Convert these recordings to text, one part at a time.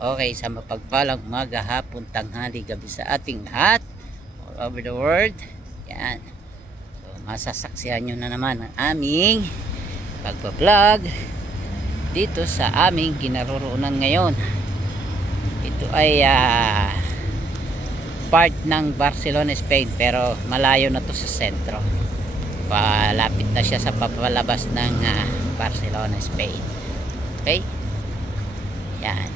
Okay, sa mapagpalang umaga, hapon, tanghali, gabi sa ating lahat all over the world. Yan. So, masasaksihan nyo na naman ang aming pagpa-vlog dito sa aming kinaroroonan ngayon. Ito ay part ng Barcelona, Spain, pero malayo na to sa sentro. Palapit na siya sa papalabas ng Barcelona, Spain. Okay? Yan.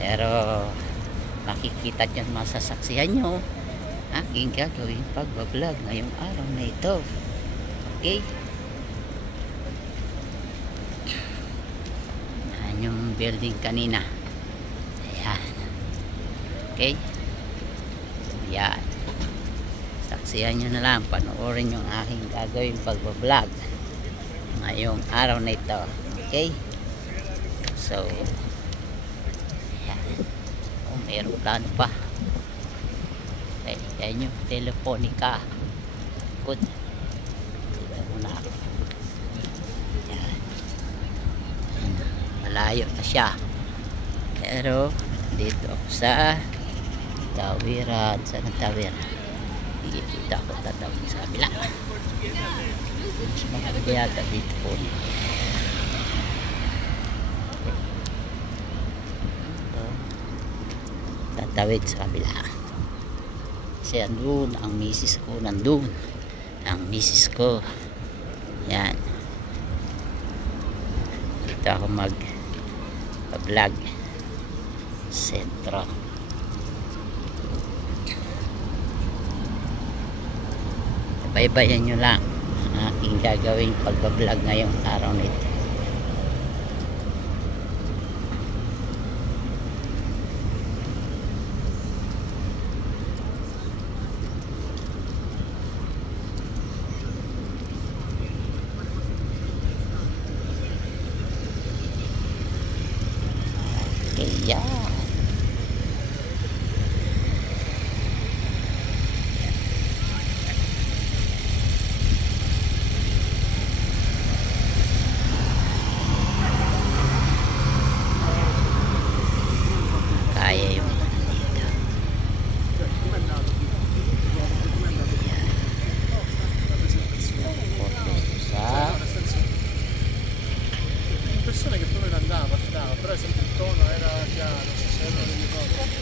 Pero makikita nyo, masasaksihan nyo aking gagawin pagbablog ngayong araw na ito. Okay? Yan yung building kanina. Ayan. Okay? Yan. Saksihan nyo na lang, panoorin yung aking gagawin pagbablog ngayong araw na ito. Okay? So may aeroplano pa. Okay, yan yung Telefonica. Good. Dito muna ako. Yan. Malayo na siya. Pero dito ako sa tawiran. Saan ang tawiran? Dito ako tatawid sa kabila. Maganda yata dito po. Tatawid sa kabila kasi andun ang misis ko, nandun ang misis ko. Yan, dito ako mag vlog sentro. Baybayan nyo lang ang aking gagawin pagbablog ngayong araw na ito. Yeah. Kaya yung dito. Persone che poi non andava, però sempre il tono era chiaro, si c'erano delle cose.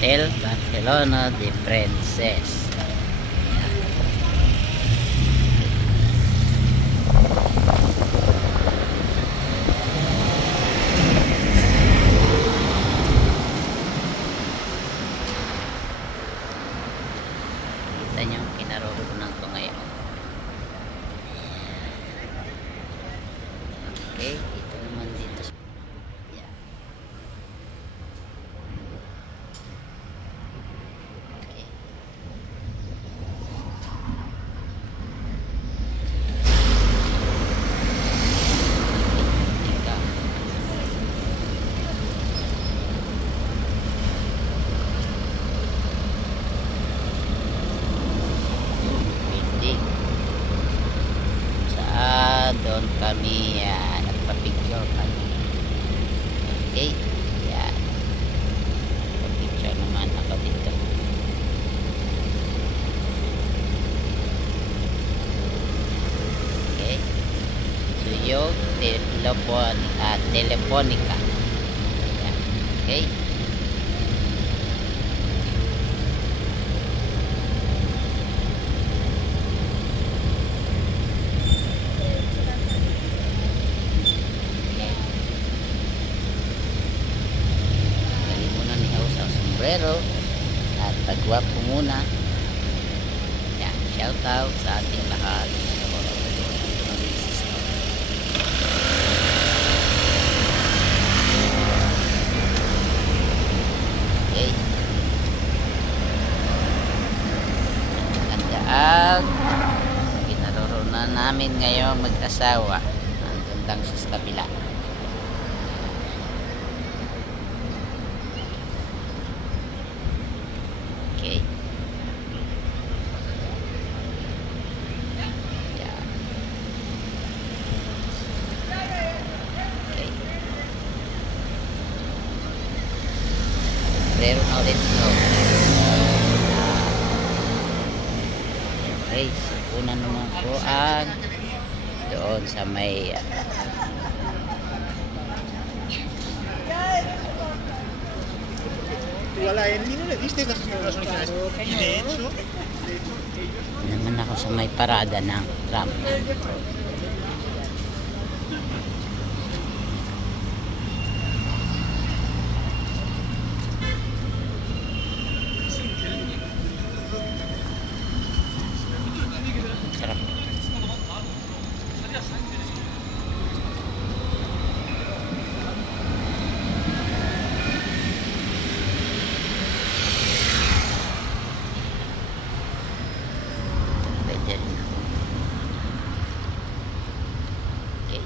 Hotel Barcelona de Princess. Kita nyo ang kinaroroonan ko ngayon. Okay, ito naman dito. Doon kami nagpa-picture kami. Okay, yan, nagpa-picture naman ako dito. Okay, so yung Telefonica. Yan. Okay. Sombrero at tagwapo muna. Yan, shout out sa ating lahat. namin ngayong mag-asawa. Nandun lang siya sa kabila. Okay. Yeah. Okay. Meron na ulit snow. Okay, so una naman po ang doon sa may ¿Tú a la Endy no le diste las originales? Y de hecho, naman ako sa may parada ng tram. Sarap. Pwede rin ako. Okay.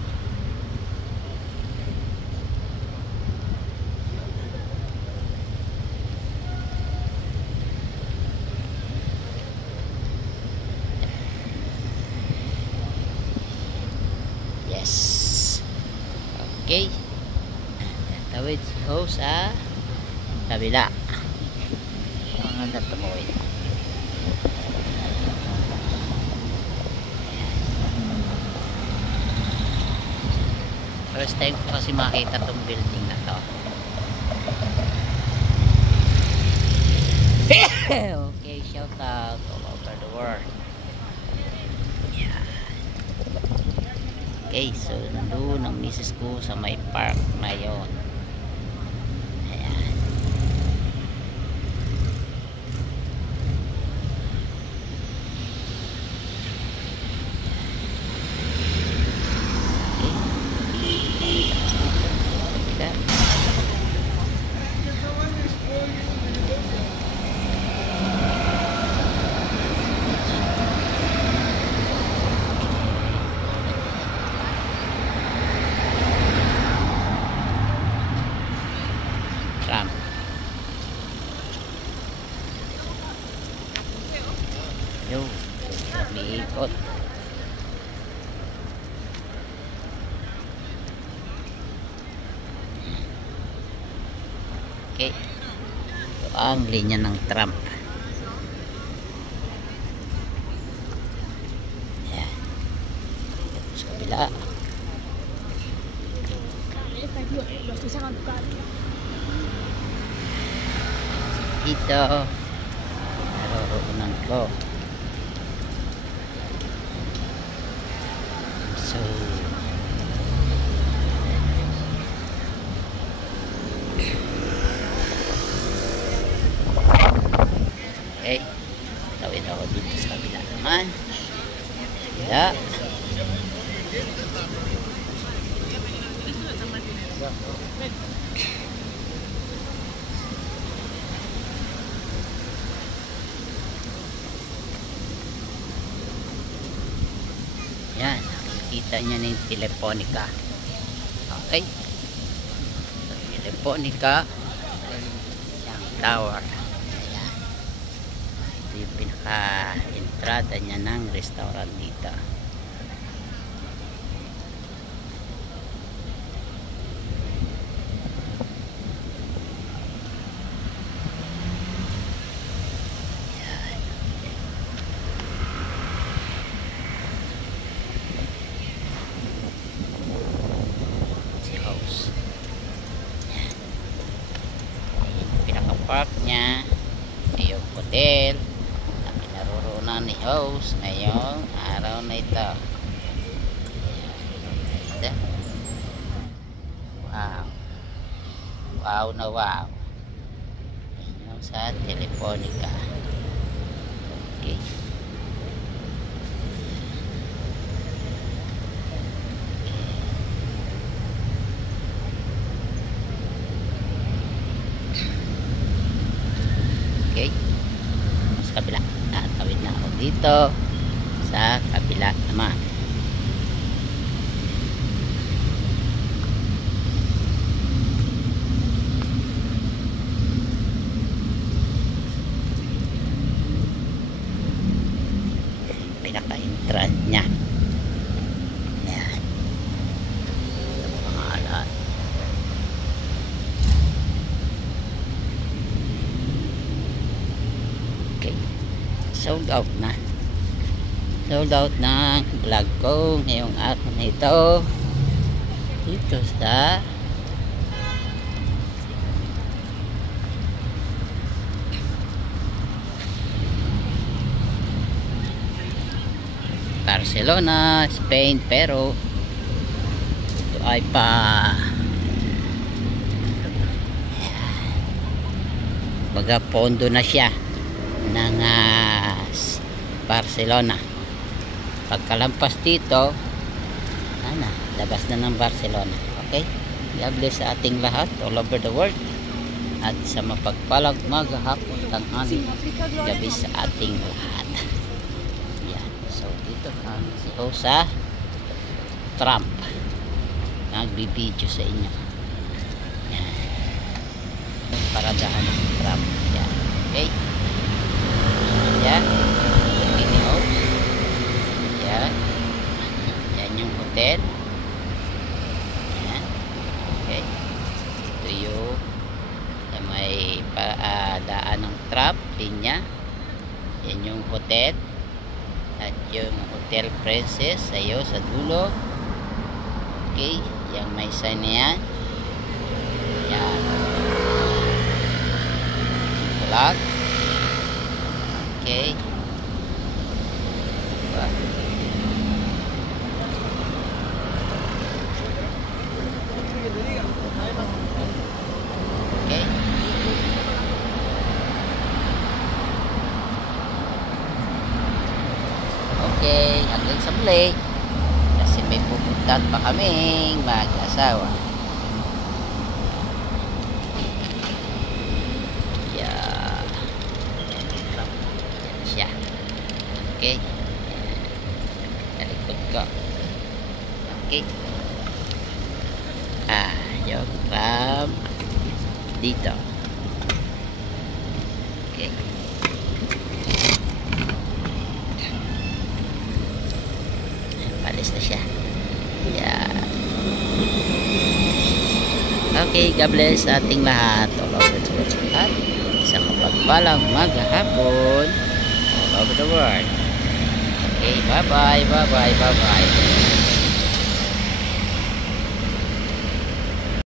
Yes. Okay. Tawid si Ho sa kabila. Ang ganda tumuwi. First time ko kasi makita tong building na to. Okay, shout out all over the world. Yeah. Okay, so nandun ang misis ko sa may park ngayon. Ayan. Okay. Tram. Yo, umiikot. Okay. Ito ang linya ng tram. Ayan. Ito sa kabila. Ito. Naroroonan ko. So, okay. Tawid ako dito sa kabila naman. Kabila. Yan, nakikita niya na yung Teleponica. Okay. So, Teleponica, yung tower. Ayan. Ito yung pinaka-entrada niya ng restaurant dito. Park niya, yung hotel na pinaroroonan ni host ngayong araw na ito. Wow, wow na wow. Yan yung sa Teleponica. Okay. Okay. Sa kabila. Tawid na ako dito sa kabila naman. sold out na. Sold out na vlog ko ngayong araw na ito dito sa Barcelona, Spain. Pero ito ay baga pondo na siya ng Barcelona. Pagkalampas dito labas na ng Barcelona. Okay, God bless sa ating lahat all over the world, at sa mapagpalang maghapon, tanghali, gabi sa ating lahat. Yan. So dito sa Trump nagbibideo sa inyo. Yan. Paradahan ng Trump. Yan. Okay, yan yan. Yan yung hotel. Yan. Okay, ito yung may daan ng Trump linya. Yan yung hotel, at yung Hotel Princess ayo sa dulo. Okay, yung may sign na yan. Yan flag. Okay, okay, hanggang sa muli, kasi may pupuntahan pa kaming mag-asawa. Yeah. Yan siya. Okay, sa likod ko. Okay, yung Trump dito. Okay, palis na siya. Yeah. Okay, God bless sa ating lahat all over the world, at sa mapagpalang maghapon all over the world. Okay, bye bye, bye bye, bye bye.